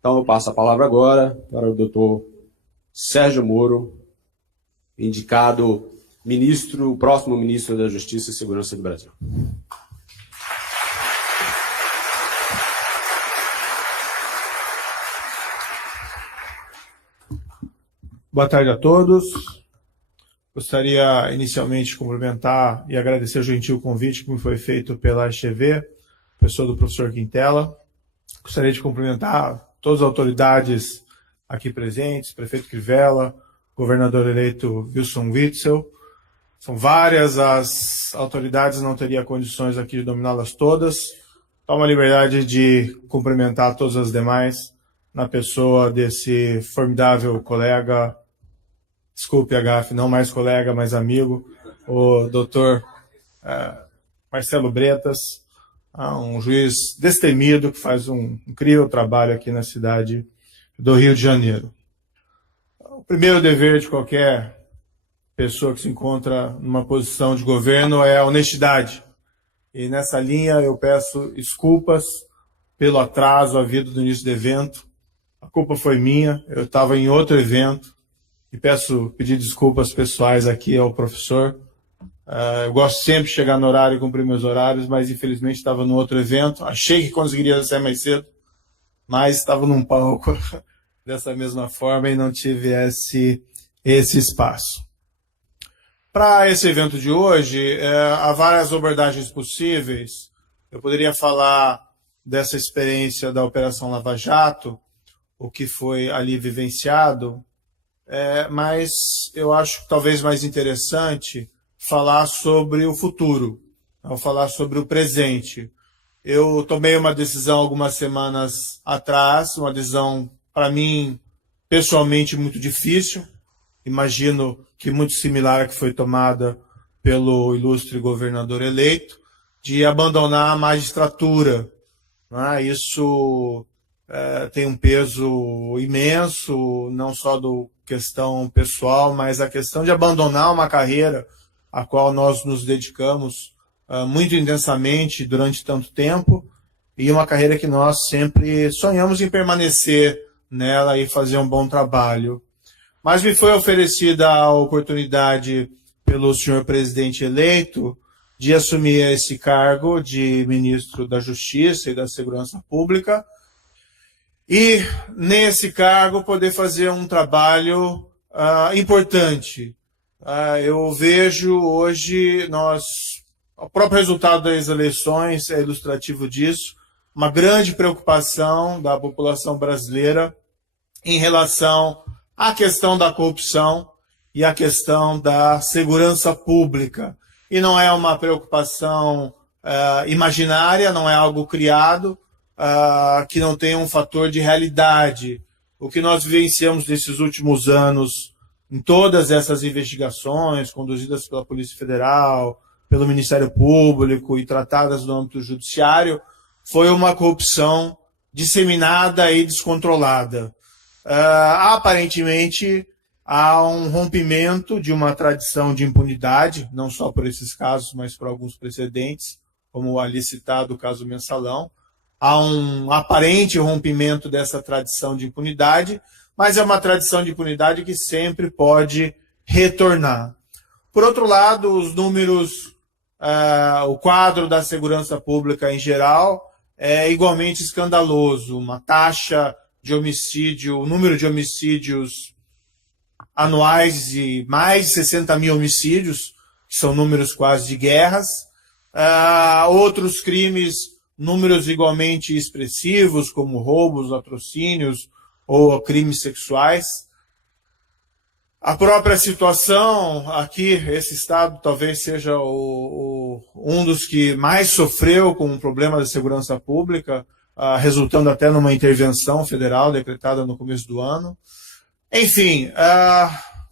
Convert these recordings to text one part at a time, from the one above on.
Então, eu passo a palavra agora para o doutor Sérgio Moro, indicado ministro, o próximo ministro da Justiça e Segurança do Brasil. Boa tarde a todos. Gostaria inicialmente de cumprimentar e agradecer o gentil convite que me foi feito pela FGV, pessoa do professor Quintela. Gostaria de cumprimentar todas as autoridades aqui presentes, prefeito Crivella, governador eleito Wilson Witzel. São várias as autoridades, não teria condições aqui de dominá-las todas. Tomo a liberdade de cumprimentar todas as demais na pessoa desse formidável colega, desculpe a gafe, não mais colega, mas amigo, o doutor Marcelo Bretas, um juiz destemido que faz um incrível trabalho aqui na cidade do Rio de Janeiro. O primeiro dever de qualquer pessoa que se encontra numa posição de governo é a honestidade. E nessa linha eu peço desculpas pelo atraso havido no início do evento. A culpa foi minha, eu estava em outro evento e pedir desculpas pessoais aqui ao professor. Eu gosto sempre de chegar no horário e cumprir meus horários, mas infelizmente estava no outro evento. Achei que conseguiria sair mais cedo, mas estava num palco dessa mesma forma e não tive esse espaço. Para esse evento de hoje, há várias abordagens possíveis. Eu poderia falar dessa experiência da Operação Lava Jato, o que foi ali vivenciado, mas eu acho talvez mais interessante falar sobre o futuro, não falar sobre o presente. Eu tomei uma decisão algumas semanas atrás, uma decisão, para mim, pessoalmente muito difícil, imagino que muito similar à que foi tomada pelo ilustre governador eleito, de abandonar a magistratura. Isso tem um peso imenso, não só do questão pessoal, mas a questão de abandonar uma carreira a qual nós nos dedicamos muito intensamente durante tanto tempo, e uma carreira que nós sempre sonhamos em permanecer nela e fazer um bom trabalho. Mas me foi oferecida a oportunidade pelo senhor presidente eleito de assumir esse cargo de ministro da Justiça e da Segurança Pública e, nesse cargo, poder fazer um trabalho importante. Eu vejo hoje, o próprio resultado das eleições é ilustrativo disso, uma grande preocupação da população brasileira em relação à questão da corrupção e à questão da segurança pública. E não é uma preocupação imaginária, não é algo criado, que não tem um fator de realidade. O que nós vivenciamos nesses últimos anos, em todas essas investigações conduzidas pela Polícia Federal, pelo Ministério Público e tratadas no âmbito judiciário, foi uma corrupção disseminada e descontrolada. Aparentemente, há um rompimento de uma tradição de impunidade, não só por esses casos, mas por alguns precedentes, como o ali citado o caso Mensalão. Há um aparente rompimento dessa tradição de impunidade, mas é uma tradição de impunidade que sempre pode retornar. Por outro lado, os números, o quadro da segurança pública em geral é igualmente escandaloso. Uma taxa de homicídio, o número de homicídios anuais de mais de 60 mil homicídios, que são números quase de guerras. Outros crimes, números igualmente expressivos, como roubos, latrocínios ou crimes sexuais. A própria situação aqui, esse estado talvez seja um dos que mais sofreu com o problema da segurança pública, resultando até numa intervenção federal decretada no começo do ano. Enfim,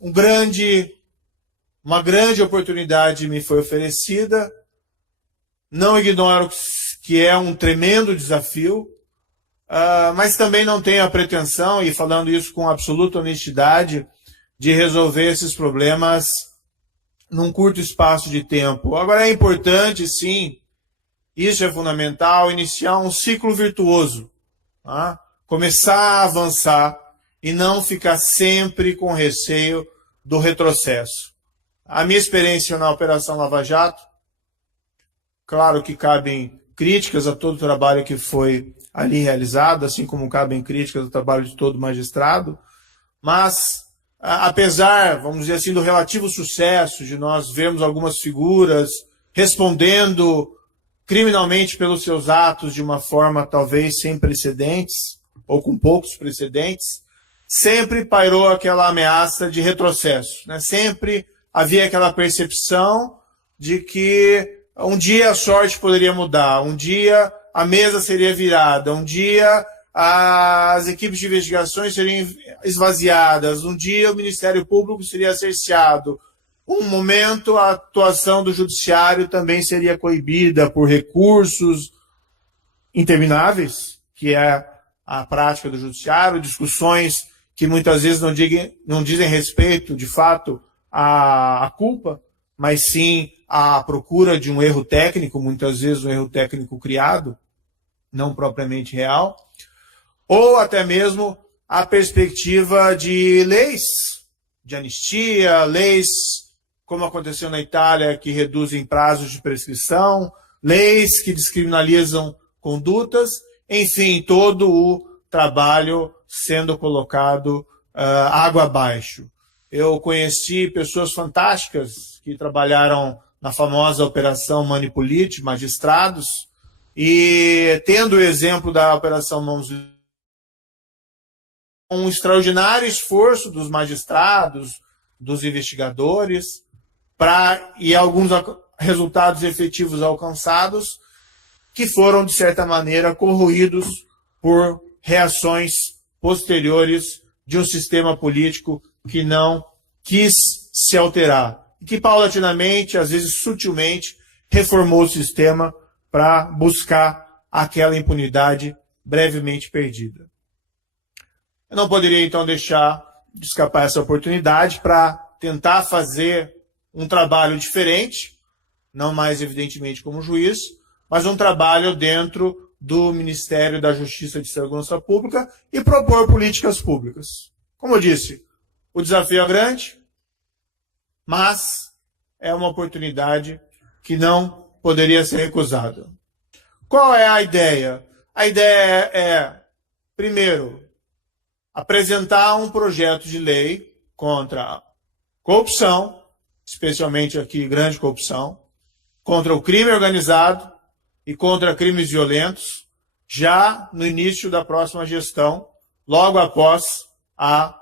uma grande oportunidade me foi oferecida. Não ignoro que é um tremendo desafio, mas também não tenho a pretensão, e falando isso com absoluta honestidade, de resolver esses problemas num curto espaço de tempo. Agora é importante, sim, isso é fundamental, iniciar um ciclo virtuoso, tá? começar a avançar e não ficar sempre com receio do retrocesso. A minha experiência na Operação Lava Jato, claro que cabem críticas a todo o trabalho que foi ali realizado, assim como cabem críticas ao trabalho de todo magistrado, mas apesar, vamos dizer assim, do relativo sucesso de nós vermos algumas figuras respondendo criminalmente pelos seus atos de uma forma talvez sem precedentes, ou com poucos precedentes, sempre pairou aquela ameaça de retrocesso, né? Sempre havia aquela percepção de que um dia a sorte poderia mudar, um dia a mesa seria virada, um dia as equipes de investigações seriam esvaziadas, um dia o Ministério Público seria cerceado, um momento a atuação do Judiciário também seria coibida por recursos intermináveis, que é a prática do Judiciário, discussões que muitas vezes não dizem respeito, de fato, à culpa, mas sim à procura de um erro técnico, muitas vezes um erro técnico criado, não propriamente real, ou até mesmo a perspectiva de leis de anistia, leis, como aconteceu na Itália, que reduzem prazos de prescrição, leis que descriminalizam condutas, enfim, todo o trabalho sendo colocado água abaixo. Eu conheci pessoas fantásticas que trabalharam na famosa Operação Manipulite, magistrados, e tendo o exemplo da Operação Mãos Limpas, um extraordinário esforço dos magistrados, dos investigadores, e alguns resultados efetivos alcançados, que foram, de certa maneira, corroídos por reações posteriores de um sistema político que não quis se alterar, e que paulatinamente, às vezes sutilmente, reformou o sistema para buscar aquela impunidade brevemente perdida. Eu não poderia, então, deixar de escapar essa oportunidade para tentar fazer um trabalho diferente, não mais evidentemente como juiz, mas um trabalho dentro do Ministério da Justiça e de Segurança Pública e propor políticas públicas. Como eu disse, o desafio é grande, mas é uma oportunidade que não poderia ser recusada. Qual é a ideia? A ideia é, primeiro, apresentar um projeto de lei contra corrupção, especialmente aqui grande corrupção, contra o crime organizado e contra crimes violentos, já no início da próxima gestão, logo após a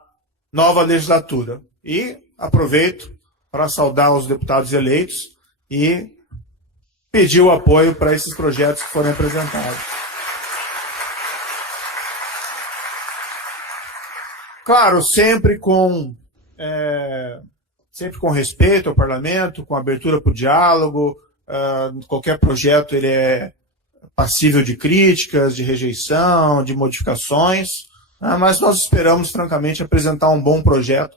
nova legislatura. E aproveito para saudar os deputados eleitos e pedir o apoio para esses projetos que foram apresentados. Claro, sempre com respeito ao parlamento, com abertura para o diálogo. Qualquer projeto ele é passível de críticas, de rejeição, de modificações, mas nós esperamos, francamente, apresentar um bom projeto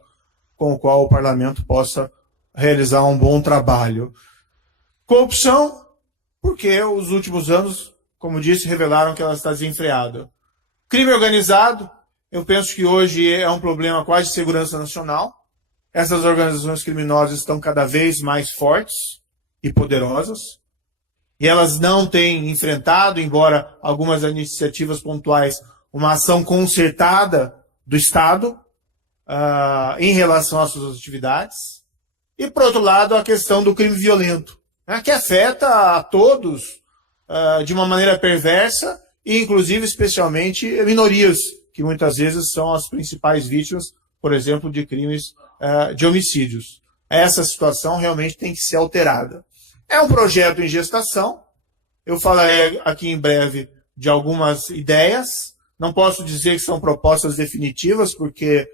com o qual o parlamento possa realizar um bom trabalho. Corrupção, porque os últimos anos, como disse, revelaram que ela está desenfreada. Crime organizado, eu penso que hoje é um problema quase de segurança nacional. Essas organizações criminosas estão cada vez mais fortes e poderosas, e elas não têm enfrentado, embora algumas iniciativas pontuais, uma ação concertada do Estado em relação às suas atividades. E, por outro lado, a questão do crime violento, né, que afeta a todos de uma maneira perversa e, inclusive, especialmente, minorias, que muitas vezes são as principais vítimas, por exemplo, de crimes de homicídios. Essa situação realmente tem que ser alterada. É um projeto em gestação. Eu falarei aqui em breve de algumas ideias. Não posso dizer que são propostas definitivas, porque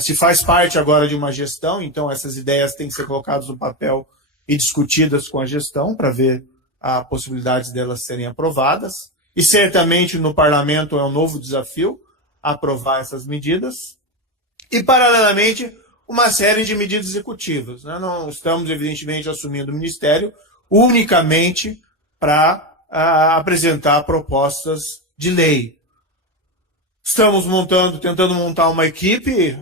se faz parte agora de uma gestão, então essas ideias têm que ser colocadas no papel e discutidas com a gestão para ver a possibilidade delas serem aprovadas. E certamente no parlamento é um novo desafio aprovar essas medidas. E, paralelamente, uma série de medidas executivas. Não estamos, evidentemente, assumindo o Ministério unicamente para apresentar propostas de lei. Estamos tentando montar uma equipe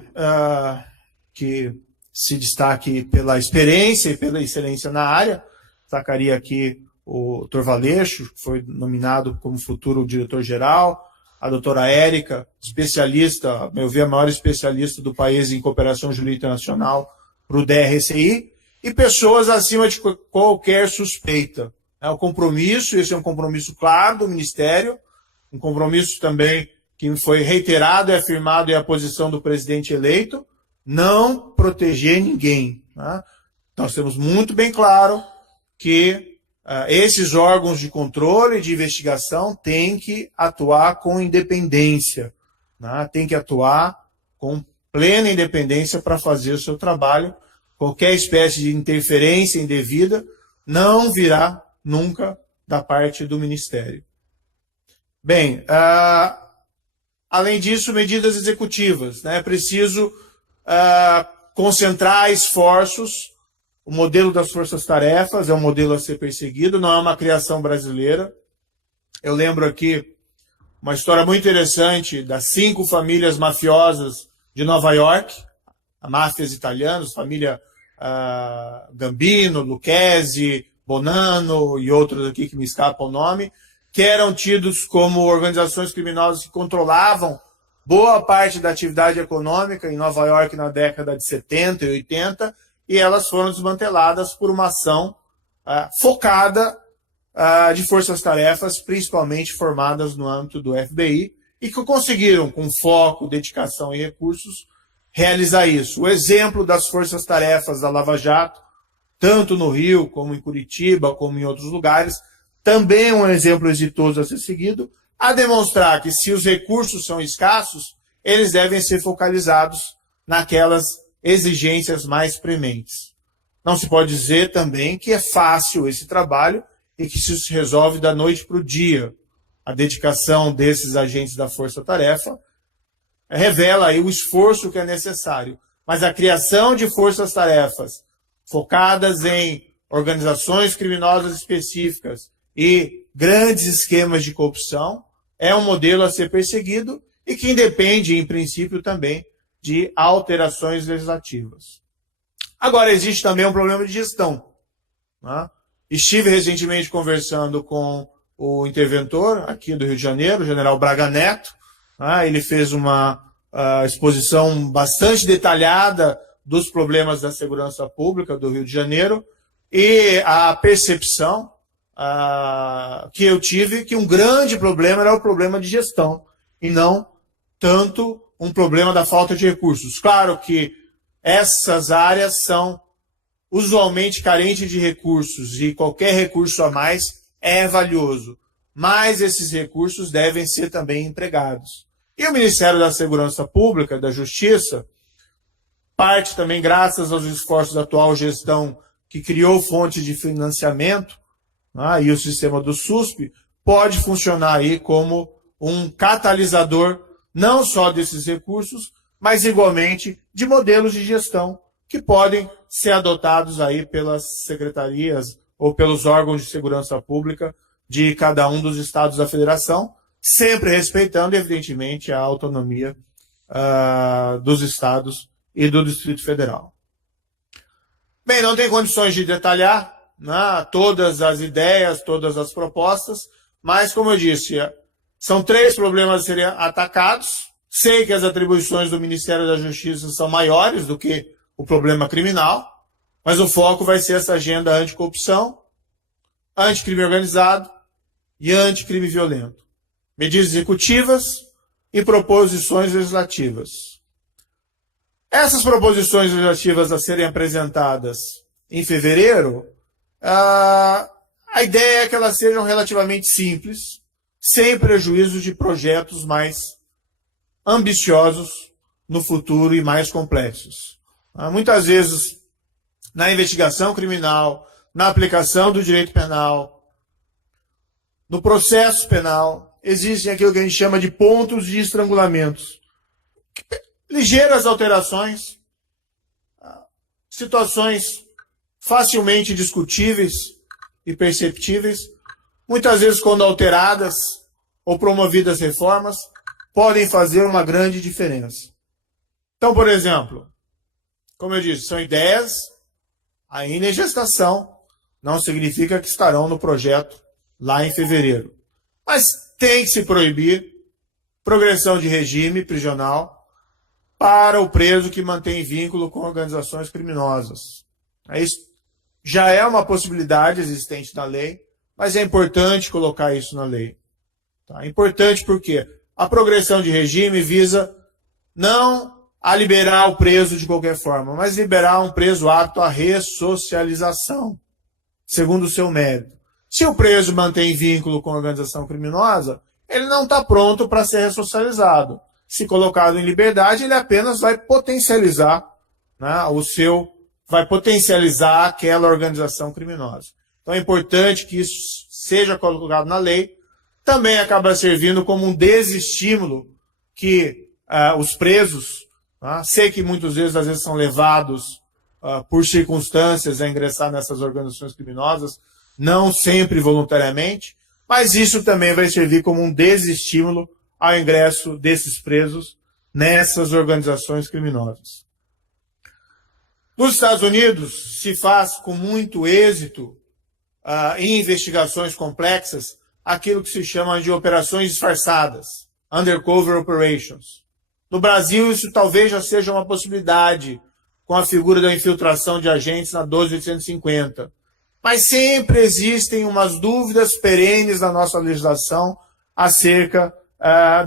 que se destaque pela experiência e pela excelência na área. Destacaria aqui o Dr. Valeixo, que foi nominado como futuro diretor-geral, a doutora Érica, especialista, a meu ver, a maior especialista do país em cooperação jurídica internacional para o DRCI, e pessoas acima de qualquer suspeita. O compromisso, esse é um compromisso claro do Ministério, um compromisso também que foi reiterado e afirmado, é a posição do presidente eleito, não proteger ninguém. Tá? Nós temos muito bem claro que esses órgãos de controle e de investigação têm que atuar com independência, né? Têm que atuar com plena independência para fazer o seu trabalho. Qualquer espécie de interferência indevida não virá nunca da parte do Ministério. Bem, além disso, medidas executivas. Né? É preciso concentrar esforços. O modelo das forças-tarefas é um modelo a ser perseguido, não é uma criação brasileira. Eu lembro aqui uma história muito interessante das 5 famílias mafiosas de Nova York, máfias italianas, família Gambino, Lucchesi, Bonanno e outros aqui que me escapam o nome, que eram tidos como organizações criminosas que controlavam boa parte da atividade econômica em Nova York na década de 70 e 80, e elas foram desmanteladas por uma ação focada de forças-tarefas, principalmente formadas no âmbito do FBI, e que conseguiram, com foco, dedicação e recursos, realizar isso. O exemplo das forças-tarefas da Lava Jato, tanto no Rio, como em Curitiba, como em outros lugares, também é um exemplo exitoso a ser seguido, a demonstrar que se os recursos são escassos, eles devem ser focalizados naquelas exigências mais prementes. Não se pode dizer também que é fácil esse trabalho e que isso se resolve da noite para o dia. A dedicação desses agentes da força-tarefa revela aí o esforço que é necessário. Mas a criação de forças-tarefas focadas em organizações criminosas específicas e grandes esquemas de corrupção é um modelo a ser perseguido e que independe, em princípio, também de alterações legislativas. Agora, existe também um problema de gestão. Né? Estive recentemente conversando com o interventor aqui do Rio de Janeiro, o general Braga Neto. Né? Ele fez uma exposição bastante detalhada dos problemas da segurança pública do Rio de Janeiro e a percepção que eu tive que um grande problema era o problema de gestão e não tanto um problema da falta de recursos. Claro que essas áreas são usualmente carentes de recursos e qualquer recurso a mais é valioso, mas esses recursos devem ser também empregados. E o Ministério da Segurança Pública, da Justiça, parte também graças aos esforços da atual gestão que criou fontes de financiamento, e o sistema do SUSP, pode funcionar aí como um catalisador não só desses recursos, mas igualmente de modelos de gestão que podem ser adotados aí pelas secretarias ou pelos órgãos de segurança pública de cada um dos estados da federação, sempre respeitando, evidentemente, a autonomia dos estados e do Distrito Federal. Bem, não tem condições de detalhar todas as ideias, todas as propostas, mas, como eu disse, são 3 problemas a serem atacados. Sei que as atribuições do Ministério da Justiça são maiores do que o problema criminal, mas o foco vai ser essa agenda anticorrupção, anticrime organizado e anticrime violento. Medidas executivas e proposições legislativas. Essas proposições legislativas a serem apresentadas em fevereiro, a ideia é que elas sejam relativamente simples, sem prejuízo de projetos mais ambiciosos no futuro e mais complexos. Muitas vezes, na investigação criminal, na aplicação do direito penal, no processo penal, existem aquilo que a gente chama de pontos de estrangulamentos. Ligeiras alterações, situações facilmente discutíveis e perceptíveis, muitas vezes quando alteradas ou promovidas reformas, podem fazer uma grande diferença. Então, por exemplo, como eu disse, são ideias ainda em gestação, não significa que estarão no projeto lá em fevereiro. Mas tem que se proibir progressão de regime prisional para o preso que mantém vínculo com organizações criminosas. Isso já é uma possibilidade existente na lei, mas é importante colocar isso na lei. Tá? É importante porque a progressão de regime visa não a liberar o preso de qualquer forma, mas liberar um preso apto à ressocialização, segundo o seu mérito. Se o preso mantém vínculo com a organização criminosa, ele não está pronto para ser ressocializado. Se colocado em liberdade, ele apenas vai potencializar, né, vai potencializar aquela organização criminosa. Então é importante que isso seja colocado na lei. Também acaba servindo como um desestímulo que os presos, sei que muitas vezes são levados por circunstâncias a ingressar nessas organizações criminosas, não sempre voluntariamente, mas isso também vai servir como um desestímulo ao ingresso desses presos nessas organizações criminosas. Nos Estados Unidos, se faz com muito êxito em investigações complexas aquilo que se chama de operações disfarçadas, undercover operations. No Brasil, isso talvez já seja uma possibilidade com a figura da infiltração de agentes na 12.850. Mas sempre existem umas dúvidas perenes na nossa legislação acerca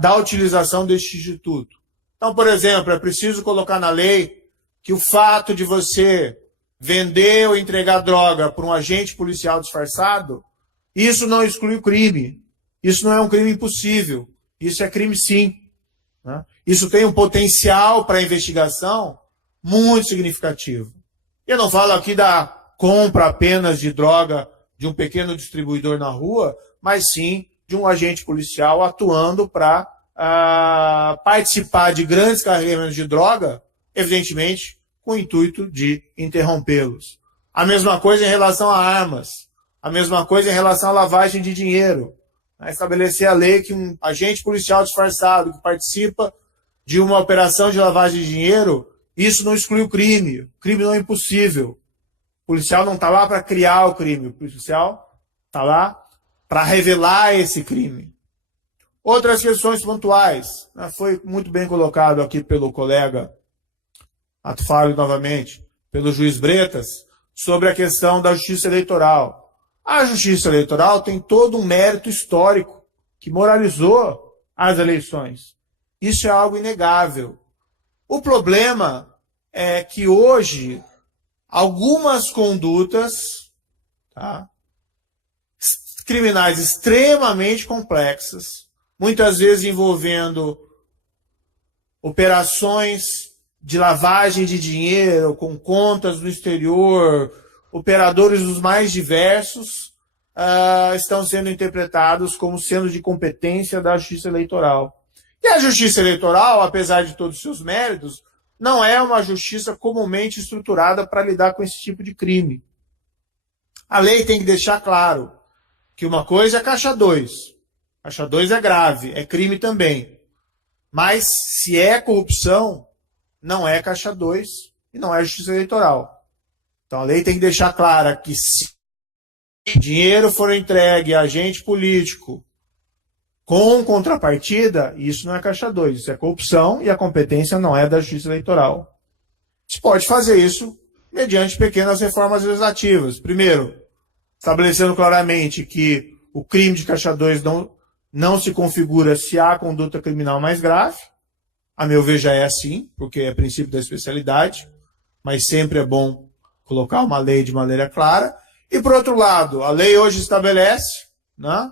da utilização deste instituto. Então, por exemplo, é preciso colocar na lei que o fato de você vender ou entregar droga para um agente policial disfarçado, isso não exclui o crime. Isso não é um crime impossível. Isso é crime sim. Né? Isso tem um potencial para investigação muito significativo. Eu não falo aqui da compra apenas de droga de um pequeno distribuidor na rua, mas sim de um agente policial atuando para participar de grandes carregamentos de droga, evidentemente com o intuito de interrompê-los. A mesma coisa em relação a armas. A mesma coisa em relação à lavagem de dinheiro. Estabelecer a lei que um agente policial disfarçado que participa de uma operação de lavagem de dinheiro, isso não exclui o crime. O crime não é impossível. O policial não está lá para criar o crime. O policial está lá para revelar esse crime. Outras questões pontuais. Foi muito bem colocado aqui pelo colega, ato falho novamente, pelo juiz Bretas, sobre a questão da justiça eleitoral. A justiça eleitoral tem todo um mérito histórico que moralizou as eleições. Isso é algo inegável. O problema é que hoje algumas condutas criminais extremamente complexas, muitas vezes envolvendo operações de lavagem de dinheiro com contas no exterior, operadores dos mais diversos, estão sendo interpretados como sendo de competência da Justiça Eleitoral. E a Justiça Eleitoral, apesar de todos os seus méritos, não é uma justiça comumente estruturada para lidar com esse tipo de crime. A lei tem que deixar claro que uma coisa é caixa 2. Caixa 2 é grave, é crime também. Mas se é corrupção, não é caixa 2 e não é justiça eleitoral. Então a lei tem que deixar clara que se dinheiro for entregue a agente político com contrapartida, isso não é caixa 2, isso é corrupção e a competência não é da justiça eleitoral. Se pode fazer isso mediante pequenas reformas legislativas. Primeiro, estabelecendo claramente que o crime de caixa 2 não se configura se há conduta criminal mais grave. A meu ver já é assim, porque é princípio da especialidade, mas sempre é bom colocar uma lei de maneira clara. E, por outro lado, a lei hoje estabelece, né,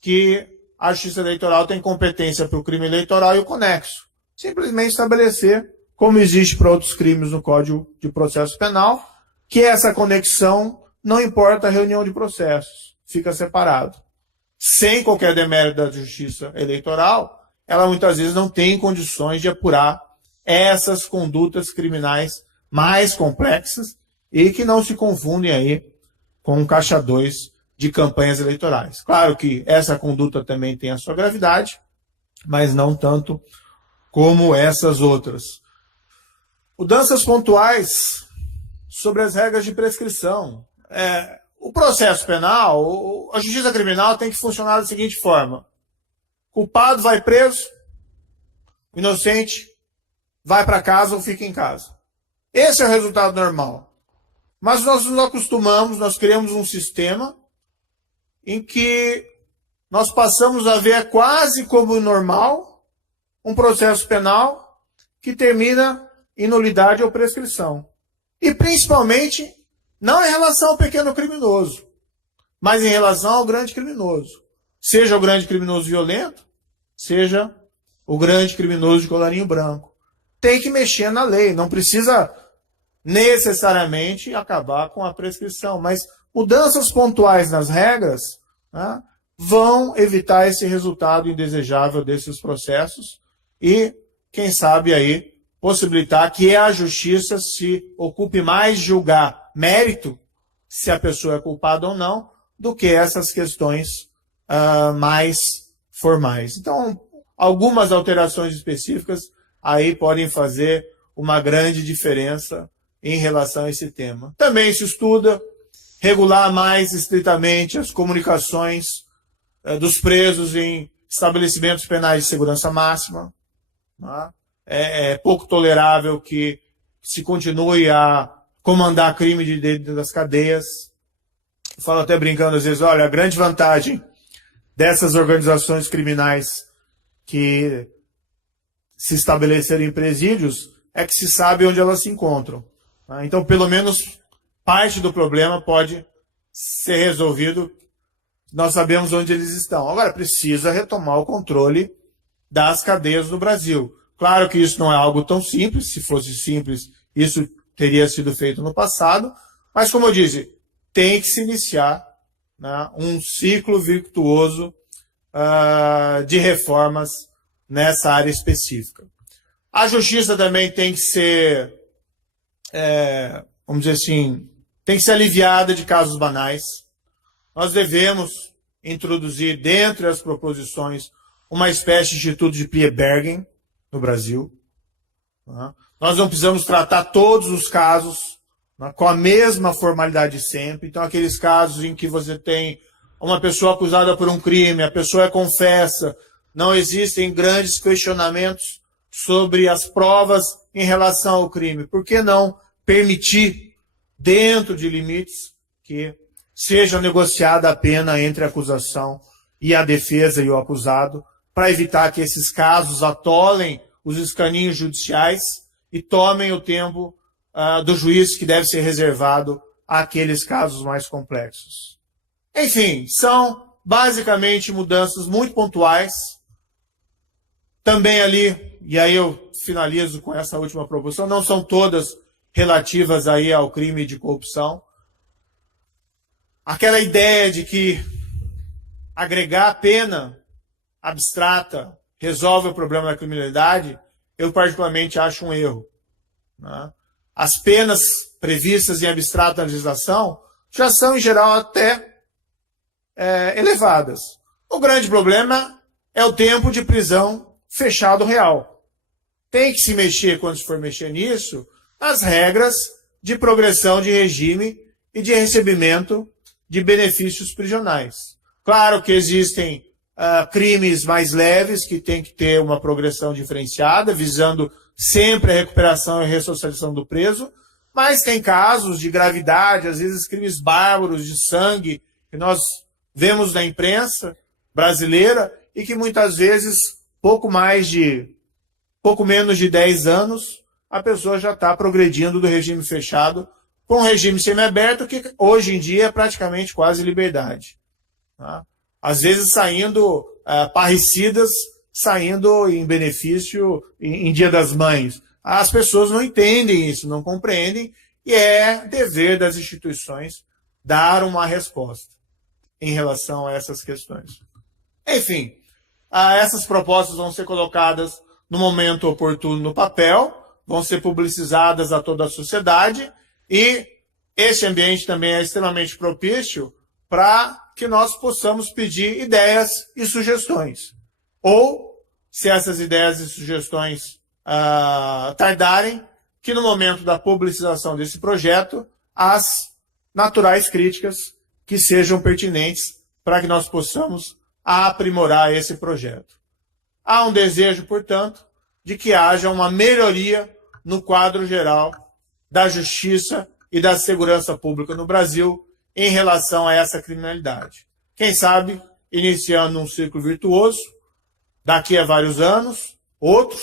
que a Justiça Eleitoral tem competência para o crime eleitoral e o conexo. Simplesmente estabelecer, como existe para outros crimes no Código de Processo Penal, que essa conexão não importa a reunião de processos, fica separado. Sem qualquer demérito da Justiça Eleitoral, ela muitas vezes não tem condições de apurar essas condutas criminais mais complexas e que não se confundem aí com um caixa 2 de campanhas eleitorais. Claro que essa conduta também tem a sua gravidade, mas não tanto como essas outras. Mudanças pontuais sobre as regras de prescrição. O processo penal, a justiça criminal tem que funcionar da seguinte forma: culpado vai preso, inocente vai para casa ou fica em casa. Esse é o resultado normal. Mas nós nos acostumamos, nós criamos um sistema em que nós passamos a ver quase como normal um processo penal que termina em nulidade ou prescrição. E principalmente, não em relação ao pequeno criminoso, mas em relação ao grande criminoso. Seja o grande criminoso violento, seja o grande criminoso de colarinho branco. Tem que mexer na lei, não precisa necessariamente acabar com a prescrição, mas mudanças pontuais nas regras, né, vão evitar esse resultado indesejável desses processos e, quem sabe aí, possibilitar que a justiça se ocupe mais de julgar mérito, se a pessoa é culpada ou não, do que essas questões mais formais. Então, algumas alterações específicas aí podem fazer uma grande diferença em relação a esse tema. Também se estuda regular mais estritamente as comunicações dos presos em estabelecimentos penais de segurança máxima. Tá? É pouco tolerável que se continue a comandar crime de dentro das cadeias. Eu falo até brincando às vezes, olha, a grande vantagem dessas organizações criminais que se estabeleceram em presídios é que se sabe onde elas se encontram. Tá? Então, pelo menos, parte do problema pode ser resolvido. Nós sabemos onde eles estão. Agora, precisa retomar o controle das cadeias no Brasil. Claro que isso não é algo tão simples. Se fosse simples, isso teria sido feito no passado. Mas, como eu disse, tem que se iniciar, né, um ciclo virtuoso de reformas nessa área específica. A justiça também tem que ser, vamos dizer assim, tem que ser aliviada de casos banais. Nós devemos introduzir, dentre as proposições, uma espécie de instituto de Piebergen no Brasil. Nós não precisamos tratar todos os casos com a mesma formalidade sempre. Então, aqueles casos em que você tem uma pessoa acusada por um crime, a pessoa confessa, não existem grandes questionamentos sobre as provas em relação ao crime. Por que não permitir, dentro de limites, que seja negociada a pena entre a acusação e a defesa e o acusado, para evitar que esses casos atolem os escaninhos judiciais e tomem o tempo do juiz que deve ser reservado àqueles casos mais complexos. Enfim, são basicamente mudanças muito pontuais. Também ali, e aí eu finalizo com essa última proposição, não são todas relativas aí ao crime de corrupção. Aquela ideia de que agregar pena abstrata resolve o problema da criminalidade, eu particularmente acho um erro. Né? As penas previstas em abstrato na legislação já são, em geral, até elevadas. O grande problema é o tempo de prisão fechado real. Tem que se mexer, quando se for mexer nisso, nas regras de progressão de regime e de recebimento de benefícios prisionais. Claro que existem crimes mais leves que tem que ter uma progressão diferenciada, visando sempre a recuperação e ressocialização do preso, mas tem casos de gravidade, às vezes crimes bárbaros de sangue, que nós vemos na imprensa brasileira e que muitas vezes, pouco menos de 10 anos, a pessoa já está progredindo do regime fechado para um regime semiaberto que hoje em dia é praticamente quase liberdade. Tá? Às vezes saindo parricidas, saindo em benefício em Dia das Mães. As pessoas não entendem isso, não compreendem, e é dever das instituições dar uma resposta em relação a essas questões. Enfim, essas propostas vão ser colocadas no momento oportuno no papel, vão ser publicizadas a toda a sociedade, e esse ambiente também é extremamente propício para que nós possamos pedir ideias e sugestões. Ou, se essas ideias e sugestões tardarem, que no momento da publicização desse projeto, as naturais críticas que sejam pertinentes para que nós possamos aprimorar esse projeto. Há um desejo, portanto, de que haja uma melhoria no quadro geral da justiça e da segurança pública no Brasil em relação a essa criminalidade. Quem sabe, iniciando um ciclo virtuoso, daqui a vários anos, outros,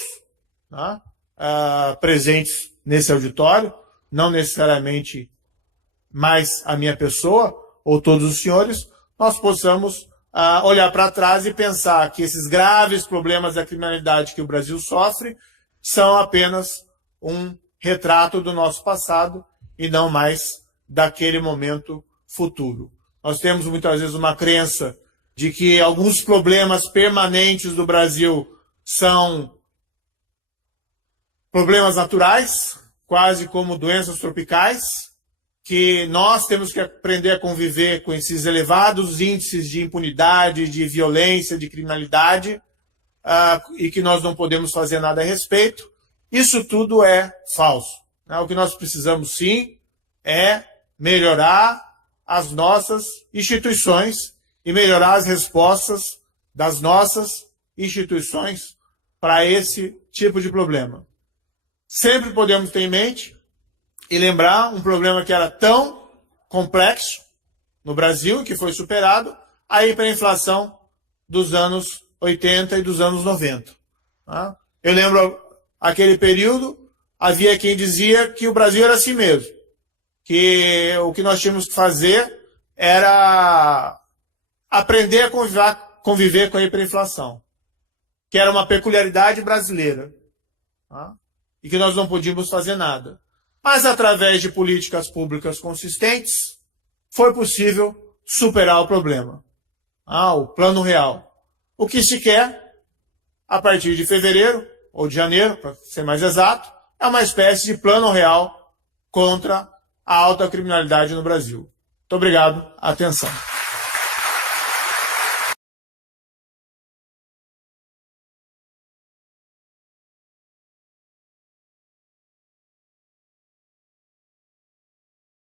né, presentes nesse auditório, não necessariamente mais a minha pessoa ou todos os senhores, nós possamos olhar para trás e pensar que esses graves problemas da criminalidade que o Brasil sofre são apenas um retrato do nosso passado e não mais daquele momento futuro. Nós temos muitas vezes uma crença de que alguns problemas permanentes do Brasil são problemas naturais, quase como doenças tropicais, que nós temos que aprender a conviver com esses elevados índices de impunidade, de violência, de criminalidade, e que nós não podemos fazer nada a respeito. Isso tudo é falso. O que nós precisamos, sim, é melhorar as nossas instituições e melhorar as respostas das nossas instituições para esse tipo de problema. Sempre podemos ter em mente e lembrar um problema que era tão complexo no Brasil, que foi superado, a hiperinflação dos anos 80 e dos anos 90. Eu lembro aquele período, havia quem dizia que o Brasil era assim mesmo, que o que nós tínhamos que fazer era aprender a conviver com a hiperinflação, que era uma peculiaridade brasileira, e que nós não podíamos fazer nada. Mas, através de políticas públicas consistentes, foi possível superar o problema. O Plano Real. O que se quer, a partir de fevereiro, ou de janeiro, para ser mais exato, é uma espécie de Plano Real contra a alta criminalidade no Brasil. Muito obrigado. Atenção.